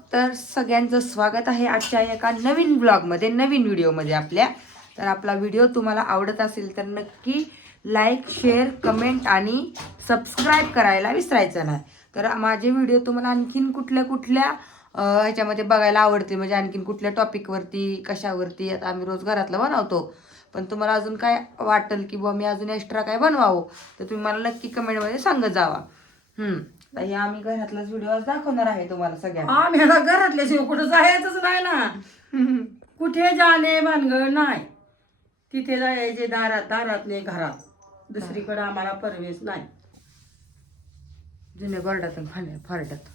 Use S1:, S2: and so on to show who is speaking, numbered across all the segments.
S1: तर सगळ्यांचं स्वागत आहे आजच्या एका नवीन ब्लॉगमध्ये, नवीन व्हिडिओमध्ये आपल्या. तर आपला व्हिडिओ तुम्हाला आवडत असेल तर नक्की लाईक, शेअर, कमेंट आणि सबस्क्राईब करायला विसरायचं नाही. तर माझे व्हिडिओ तुम्हाला आणखीन कुठल्या कुठल्या ह्याच्यामध्ये बघायला आवडते, म्हणजे आणखीन कुठल्या टॉपिकवरती, कशावरती. आता आम्ही रोज घरातलं बनवतो, पण तुम्हाला अजून काय वाटेल की बुवा मी अजून एक्स्ट्रा काय बनवावं, तर तुम्ही मला नक्की कमेंटमध्ये सांगत जावा. तर हे आम्ही घरातलाच व्हिडिओ दाखवणार आहे तुम्हाला सगळ्यांना.
S2: आम्ही आता घरातल्याशिवाय कुठं जायचंच नाही ना. कुठे जाणे भानगड नाही. तिथे जायचे दारात, दारात नाही घरात. दुसरीकडे आम्हाला परवेश नाही.
S1: जुन्या बोर्डातून फारड्यात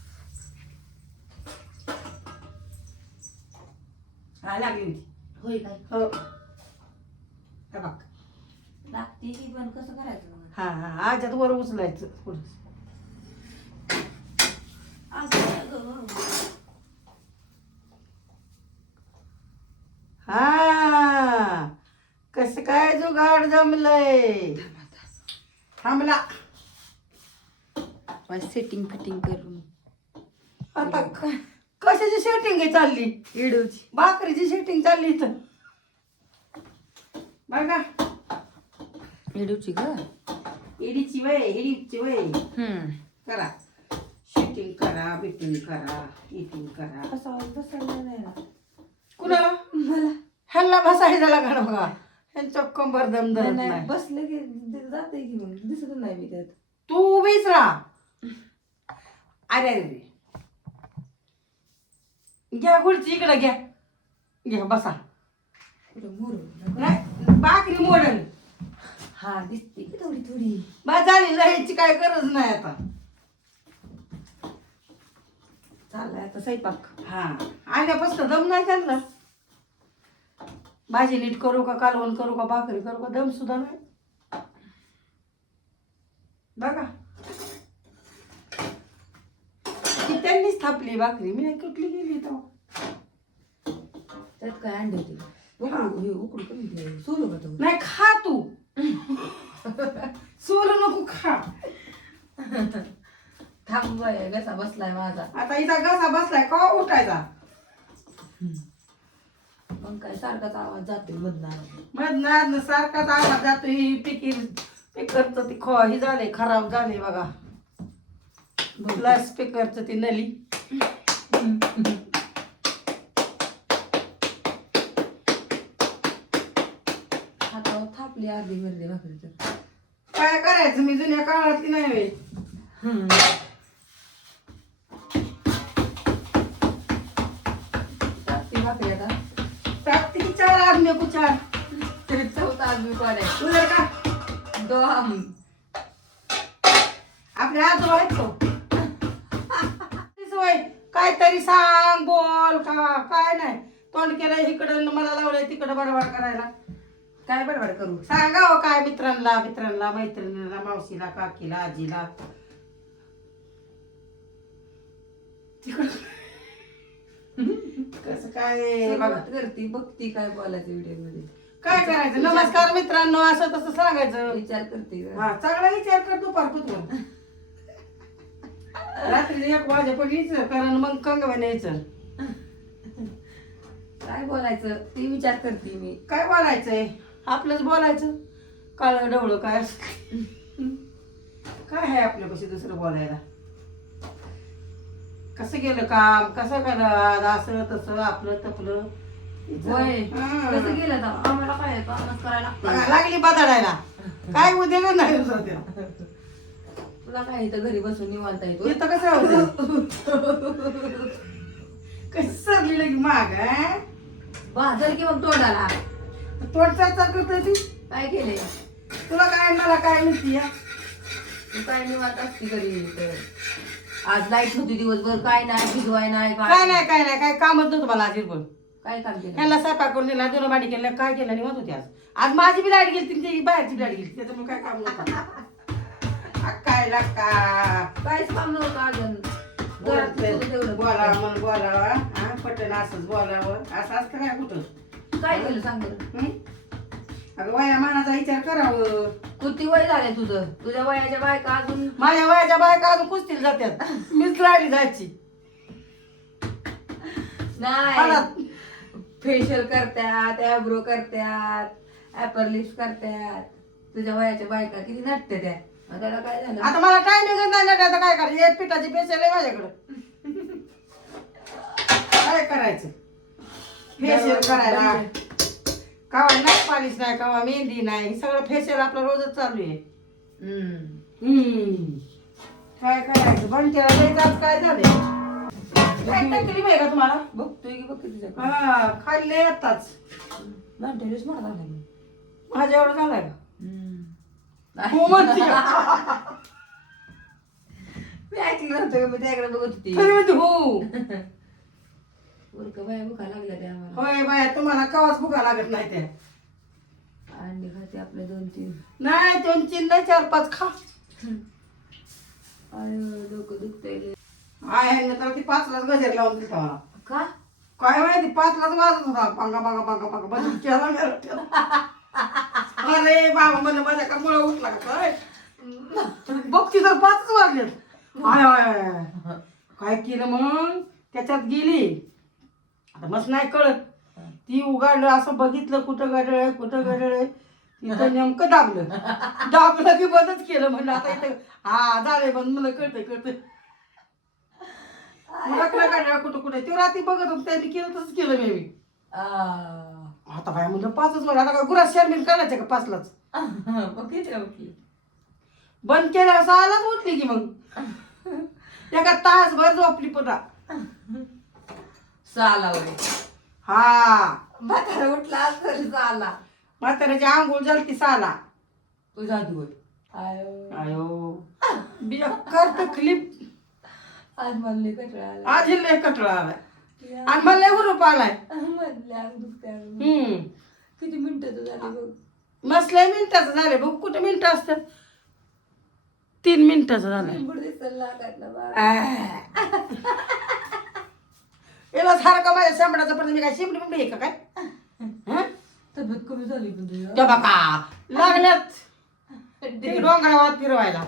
S2: हा लागली ती.
S1: होय काय
S2: हो हा बघ.
S1: लागते की, पण कसं करायचं मग?
S2: हा हा आज्यात वर उचलायचं पुढं. हा कसं काय जुगाड जमलंय. थांबला
S1: सेटिंग फिटिंग करून
S2: आता कशाची सेटिंग आहे चालली.
S1: व्हिडिओची
S2: भाकरीची सेटिंग चालली इथं बघा.
S1: व्हिडिओची ग.
S2: इडीची वय, इडीची वय करा. शूटिंग करा, बिटिंग करा, इटिंग करा.
S1: बसायला नाही ना
S2: कुणाला?
S1: मला.
S2: ह्यांना बसायला लागणार बघा. ह्यांचं कंबर दम धरत
S1: नाही,
S2: नाही.
S1: बसलं की जाते की मग दिसत नाही मी त्यात.
S2: तू उभीच राहा. अरे अरे घ्या गुडची इकडे घ्या. घ्या बसा. नाही भाकरी मोडल.
S1: हा दिसते की थोडी थोडी.
S2: बा झाली लहायची काय गरज नाही आता.
S1: चाललाय आता स्वयंपाक.
S2: हा आल्यापासून दम नाही त्यांना. भाजी नीट करू का, कालवण करू का, भाकरी करू का, दम सुद्धा नाही बघा. ती त्यांनीच थापली भाकरी, मी कुठली गेली तर.
S1: त्यात काय अंडे होते उकडू कमी दे. सोलू का तो?
S2: नाही खा तू. सोलू नको खा.
S1: थांब कसा बसलाय माझा.
S2: आता इथं घसा बसलाय का उठायचा.
S1: मग काय सारखाच आवाज जातोय मधला.
S2: मधनं सारखाच आवाज जातो. ही स्पीकरचं ती ही झाले, खराब झाले बघा. स्पीकरचं ती नली.
S1: हातावर थापली अर्धी वर्धी भाकरी तर.
S2: काय करायचं, मी जुन्या काळातली नाही वे.
S1: टाकते भाकरी आता.
S2: टाकते की 4 आदमी को 4.
S1: चौथा आदमी कोण आहे?
S2: उधर का
S1: दो हम.
S2: आपले आजोबा आहेत तो. सोय काहीतरी सांग बोल का काय नाही. तोंड केलं इकडं, मला लावलंय तिकडं बडबड करायला.
S1: काय बडबड करू?
S2: सांगा हो काय मित्रांना मैत्रिणीला, मावशीला, काकीला, आजीला. तिकडं कसं काय बघा.
S1: करती बघती काय बोलायचं व्हिडिओ मध्ये.
S2: काय करायचं. नमस्कार मित्रांनो असं तसं सांगायचं.
S1: विचार करते ग.
S2: हा चांगला विचार कर. दुपार तू रात्री 1 वाजेपर्यंत विचार कारण मग कंगवा यायचं.
S1: काय बोलायचं ते विचार करते मी.
S2: काय बोलायचंय, आपलंच बोलायचं. काळं डवळं काय असं काय आहे आपल्यापाशी दुसरं बोलायला. कसं गेलं काम, कसं केलं आज, असं तसं आपलं तपलं.
S1: होय कसं गेलं तर आम्हाला काय कामच करायला लागतं.
S2: लागली बदलायला. काय उद्या नाही सध्या.
S1: तुला काय इथं घरी बसून निवांता येतो.
S2: इथं कसं होतं. कसं सरली लगी माग
S1: बाजार की मग तोंडाला
S2: तोडचा करतोय ती.
S1: काय केले?
S2: तुला काय मला काय म्हणती.
S1: तू काय निवांत असती घरी तर. आज लाईट होती दिवसभर, काय नाही भिजवाय नाही
S2: काय नाही काय कामच नव्हतं मला आज पण.
S1: काय काम केलं?
S2: ह्याला स्वयंपाक करून दिला, दोन भांडी केलं, काय केलं निवांत होती आज. आज माझी बी लाईट गेली, ती बाहेरची लाईट गेली, त्याच्यामुळे काय काम नव्हतं. काय लागता
S1: काहीच काम नव्हतं अजून. घरात तेवढं
S2: बोलावं म्हणून बोलावं. पटन असंच बोलावं. असं असतं काय कुठं.
S1: काय केलं सांग बरं.
S2: अगं वया मानाचा विचार करावं.
S1: किती वय झाले तुझं? तुझ्या वयाच्या बायका अजून.
S2: माझ्या वयाच्या बायका अजून कुस्तीला जातात. मीच राहिली जायची.
S1: नाही फेशियल करतात, ॲब्रो करतात, ॲपर लिप्स करतात. तुझ्या वयाच्या बायका किती नटते त्या. मग त्याला काय झालं?
S2: आता मला काय निघत नाही ना, आता काय करायचं? एक पिठाची फेशियल आहे माझ्याकडं. काय करायचं फेशियल करायला? कवा नाही पॉलिश नाही, कवा मेहंदी नाही, हे सगळं फेशियल आपलं रोजच चालू आहे. काय करायचं? बनतेला लई जात काय झाले? काय तकलीफ आहे का तुम्हाला?
S1: बघतोय की बघ तुझ्या
S2: हा खाल्ले आताच.
S1: भांडलेच म्हणत आला की.
S2: माझ्या एवढं झालंय का?
S1: नाही.
S2: हो म्हणते का?
S1: मी ऐकलं नव्हतं, मी त्याकडे बघत होती.
S2: खरं म्हणते हो.
S1: उरका बाया भुका लागल्या त्या आम्हाला.
S2: होय बाया, तुम्हाला कवाच भुका लागत नाही त्या.
S1: अंडी खाते आपले 2-3.
S2: नाही 2-3 नाही 4-5 खा.
S1: अरे डोकं दुखतंय.
S2: आहे तर ती 5लाच गजर लावून दिला मला.
S1: का?
S2: काय माहिती 5लाच वाजत होता. पांगा पांगा पांगा पांगा बंद केला मेरा. अरे बाबा म्हणलं माझ्या का मुळा उठला का काय? बघती तर 5च वाजले. आय आय काय केलं मग? त्याच्यात गेली. आता मस्त नाही कळत. ती उघडलं असं बघितलं कुठं गडळ कुठं गडळ. तिथं नेमकं दाबलं की बंदच केलं. म्हणलं आता इथं हा झालंय बंद. मला कळतंय कुठं कुठे ते रात्री बघत होत त्यांनी केलं तसंच केलं मी. आता काय म्हणलं 5च वाजले. आता काय गुरास शर्मिन करायचं का 5लाच? बंद केल्यावर 6लाच उठली की मग एका तासभर झोपली पुन्हा.
S1: साला वय
S2: हा
S1: म्हातारा उठला असेल साला.
S2: म्हाताऱ्याची आंघोळ झाली 6ला.
S1: तुझा दिवस आयो
S2: आयो बेकार तकलीफ.
S1: आज मला कटळा आला.
S2: आज लय कटळा आलाय आणि मला लय हुरूप आलाय.
S1: मधल्या अंग दुखत्या. किती मिनिटं झाली बघ.
S2: मस्त लय मिनिटाचं झालंय बघ. कुठे मिनिटं असतात? 3 मिनिटाचं झालंय. याला सारखं माझ्या शेंबडाचं पण मी काय शेंबडी बिंबडी आहे का काय?
S1: तब्येत कमी झाली पण तुझी.
S2: त्या बघा लागल्यात ते डोंगरावर फिरवायला.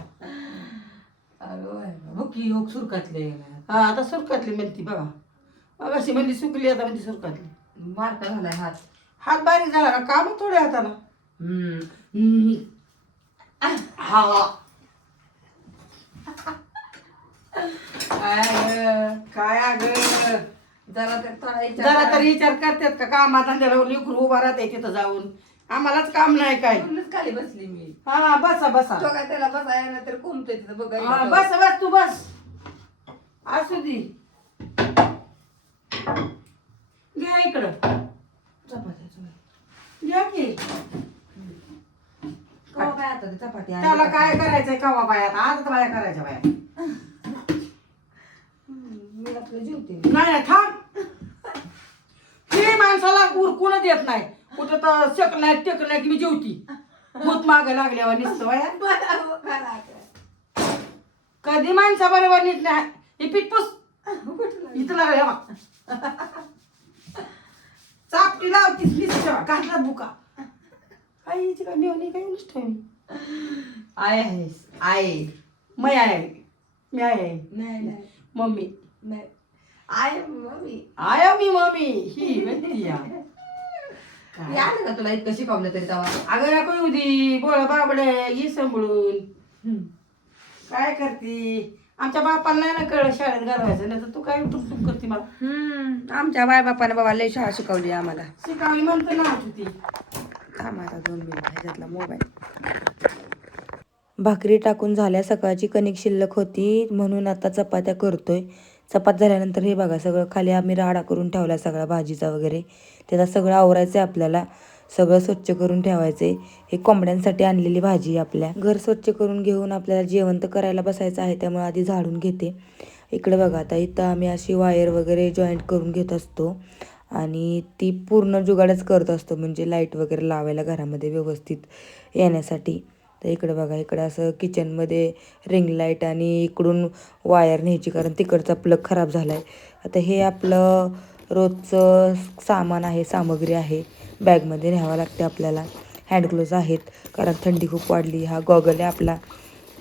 S1: बघ की योग सुरकातले.
S2: हा आता सुरकातली म्हणती बघा. मग अशी म्हणजे सुकली आता म्हणजे सुरकातली.
S1: मारका झालाय हात.
S2: हात बारीक झाला का? काम थोडे हाताला. हा काय अग जरा तरी विचार करतात का? कामात लेकरू उभा राहते तिथं जाऊन. आम्हालाच काम नाही काय.
S1: खाली बसली मी.
S2: हा बसा बसा.
S1: तो काय त्याला बसायला ना तर घुमतोय तिथं बघ.
S2: बस बस तू बस. असू दे. घ्या इकडं घ्या की.
S1: काय आता ते चपाती
S2: त्याला काय करायचंय कवा बाया? आता बाया करायच्या बाया.
S1: मी आपलं जेवते.
S2: नाही नाही थांब. हे माणसाला उरकून देत नाही. कुठं तर शकलाय टेकलाय की मी जेवती. भूत माग लागल्यावर निसतं बाया. कधी माणसा बरोबर नीट नाही. हे पिटपूस इथं लागला चापटी लावतीस निसतं घातला बुका. आईची काय मेवणी काय नुसतं मी
S1: आय आहेस. आय
S2: मै आहे. मी आहे.
S1: नाही नाही
S2: मम्मी
S1: नाही. आय मम्मी.
S2: आया मी मम्मी ही म्हणती या.
S1: आलं का तुला इतकं शिकवलं तरी तेव्हा?
S2: अगं नको येऊ दे. बोळ बाबडे ये सांभाळून. काय करते? आमच्या बापाला नाही ना कळ शाळेत घालवायचं. नाही तर तू काय टुक करते मला.
S1: आमच्या बाय बापाने बाबा लय शाळा शिकवली आम्हाला.
S2: शिकावी म्हणते ना तुझी.
S1: थांब आता 2 मिनिट ह्याच्यातला मोबाईल.
S3: भाकरी टाकून झाल्या. सकाळची कणिक शिल्लक होती म्हणून आता चपात्या करतोय. चपात झाल्यानंतर हे बघा सगळं खाली आम्ही राडा करून ठेवला सगळा भाजीचा वगैरे. त्याचा सगळं आवरायचं आहे आपल्याला. सगळं स्वच्छ करून ठेवायचं आहे. हे कोंबड्यांसाठी आणलेली भाजी आपल्या. घर स्वच्छ करून घेऊन आपल्याला जेवण तर करायला बसायचं आहे त्यामुळे आधी झाडून घेते. इकडे बघा आता इथं आम्ही अशी वायर वगैरे जॉईंट करून घेत असतो आणि ती पूर्ण जुगाडच करत असतो म्हणजे लाईट वगैरे लावायला घरामध्ये व्यवस्थित येण्यासाठी. तर इकडे बघा इकडे असं किचनमध्ये रिंग लाईट आणि इकडून वायर न्यायची कारण तिकडचा प्लग खराब झाला आहे. आता हे आपलं रोजचं सामान आहे, सामग्री आहे. बॅगमध्ये न्यावं लागते आपल्याला. हँडग्लोव्ज आहेत कारण थंडी खूप वाढली. हा गॉगल आहे आपला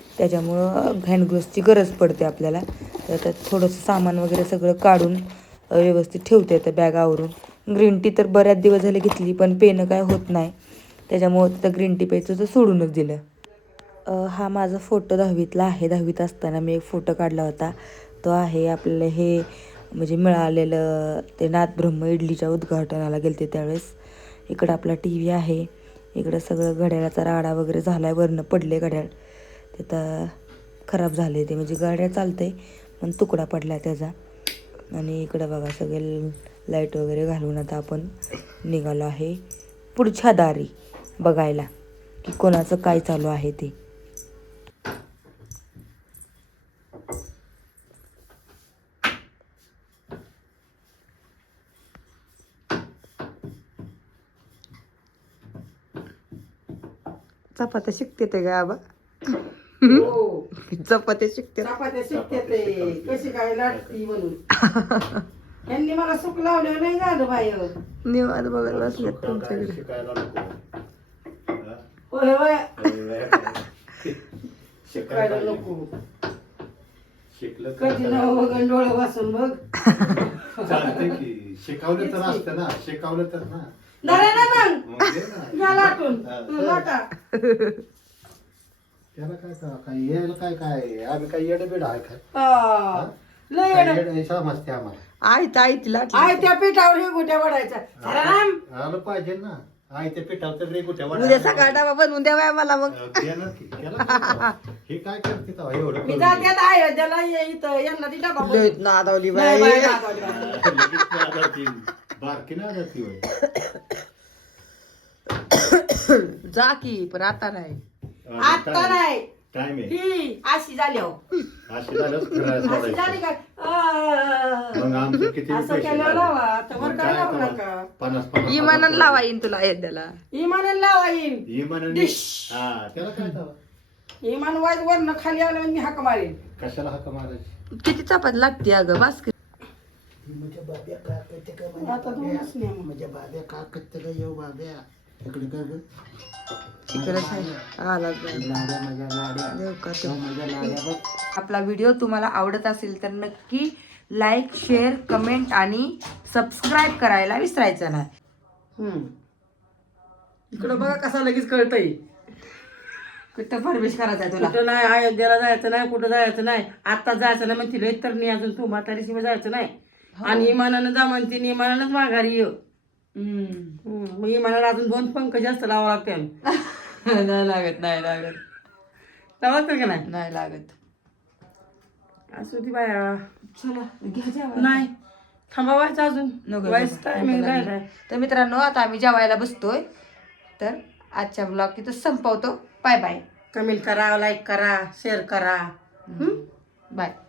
S3: त्याच्यामुळं हँडग्लोव्जची गरज पडते आपल्याला. तर त्यात थोडंसं सामान वगैरे सगळं काढून व्यवस्थित ठेवता येतं बॅग आवरून. ग्रीन टी तर बऱ्याच दिवस झाले घेतली पण पेनं काय होत नाही, त्याच्यामुळं तर ग्रीन टी प्यायचं तर सोडूनच दिलं. हा माझा फोटो 10वीतला आहे. 10वीत असताना मी एक फोटो काढला होता, तो आहे. आपल्याला हे म्हणजे मिळालेलं ते नाथब्रह्म इडलीच्या उद्घाटनाला गेलते त्यावेळेस. इकडं आपला टी व्ही आहे. इकडं सगळं घड्याळाचा राडा वगैरे झाला आहे, वरनं पडले घड्याळ, ते आता खराब झाले ते, म्हणजे गाड्या चालते पण तुकडा पडला त्याचा. आणि इकडं बघा सगळे लाईट वगैरे घालून आता आपण निघालो आहे पुढच्या दारी बघायला की कोणाचं काय चालू आहे ते.
S1: चपात्या शिकते ते का आबा?
S2: हो
S1: चपात्या शिकते.
S2: चपात्या शिकते ते कशी काय लाटती म्हणून. यांनी मला सुख लावलं नाही झालं बाय.
S1: निवांत बघत बसले तुमच्याकडे.
S2: होय होय शिकायला नको.
S4: शिकलं
S2: कधी नाव बघून डोळे वाचून बघ.
S4: चालते की शिकवलं तर असतं ना, शिकवलं तर ना.
S2: धरा ना मग
S4: मग दे ना.
S2: या लाटून लाटा.
S4: त्याला काय करा, काय यायला काय काय आम्ही काय येडे बेड आहे काय?
S2: हा. लय
S4: काय
S2: येडं.
S4: येडे समजते आम्हाला.
S1: आई तिला
S2: आय त्या पिठावर हे गुट्या वडायच्या. राम
S4: आलं पाहिजे ना. आई ते पिठावर तर रेगुट्या
S1: उद्या सकाळ डबा बनवून द्यावा मला मग.
S4: देणार की. त्याला काय करावं? हे काय करते तेव्हा एवढं
S2: मी
S4: करून
S2: जाते अयोध्याला इथं यांना ती डबा बनवून.
S1: लयच नादावली
S2: नाही
S1: बाई.
S2: बाई, नादावली बाई.
S4: लगेच नाही आजारती. बारकी नाही आजारती होय.
S1: जा की पण आता नाही.
S2: आता नाही
S4: टाइम आहे.
S2: ही अशी झाली हो.
S4: अशी झालंच फिरायला
S2: अशी झाली
S4: सोडायचं.
S2: का
S4: मग आमचे किती
S2: असं
S4: पैसे
S2: केलं
S4: झाले?
S2: लावा आता वर
S4: मग
S2: काय लावू
S4: करावं?
S2: नका.
S4: 50
S1: इमानानं लावा येईन तुला अयोध्याला.
S2: इमानानं लावा येईन.
S4: इमानाने
S2: डिश.
S4: हा त्याला काय करावं?
S2: इमान वाईज वरनं खाली आलं आणि मी हाक मारेन.
S4: कशाला हाका मारायची?
S1: किती चपात लागते अगं बास की.
S4: माझ्या बाब्या का करते का?
S2: आता दोनच नाही मग.
S4: माझ्या बाब्या का करते का? येऊ बाब्या इकडे काय ग?
S1: तिकडच आहे. आला बघ.
S4: लाड्या माझ्या लाड्या.
S1: देव का ते.
S4: हो, माझ्या लाड्या बघ.
S1: आपला व्हिडिओ तुम्हाला आवडत असेल तर नक्की लाईक शेअर कमेंट आणि सबस्क्राईब करायला विसरायचं नाही.
S2: इकडं बघा कसा लगेच कळतंय.
S1: कुठं परमिश करायचं तुला?
S2: कुठं नाही अयोध्येला जायचं नाही, कुठं जायचं नाही. आता जायचं नाही म्हणते तर नाही अजून तू म्हातारीशिवाय जायचं नाही. आणि इमानानं जा म्हणते आणि इमानानंच माघारी ये. मग इमानाला अजून 2 पंख जास्त लावा लागते.
S1: नाही लागत नाही लागत
S2: लावतात का नाही?
S1: नाही लागत.
S2: असू ती बाया.
S1: चला घ्या जेवायला.
S2: नाही थांबा व्हायचं अजून
S1: नको,
S2: व्हायचं
S1: नको.
S2: टायमिंग
S1: भूक लागली.
S2: राहिलाय.
S1: तर मित्रांनो आता आम्ही जेवायला बसतोय. तर आजच्या ब्लॉग इथं संपवतो. Bye bye.
S2: कमेंट करा, लाईक करा, शेअर करा.
S1: बाय.